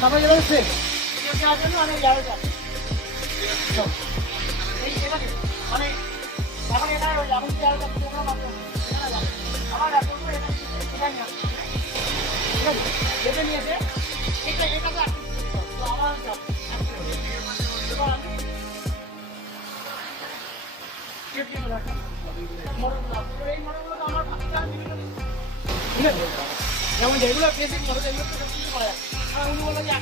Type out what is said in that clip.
সবাই রয়েছে মানে এখন এটা প্রোগ্রাম আছে আমার যেটা নিয়েছে এটা তো আমার যেমন যেগুলো বেসিক মডেল এগুলো উনি বললো যে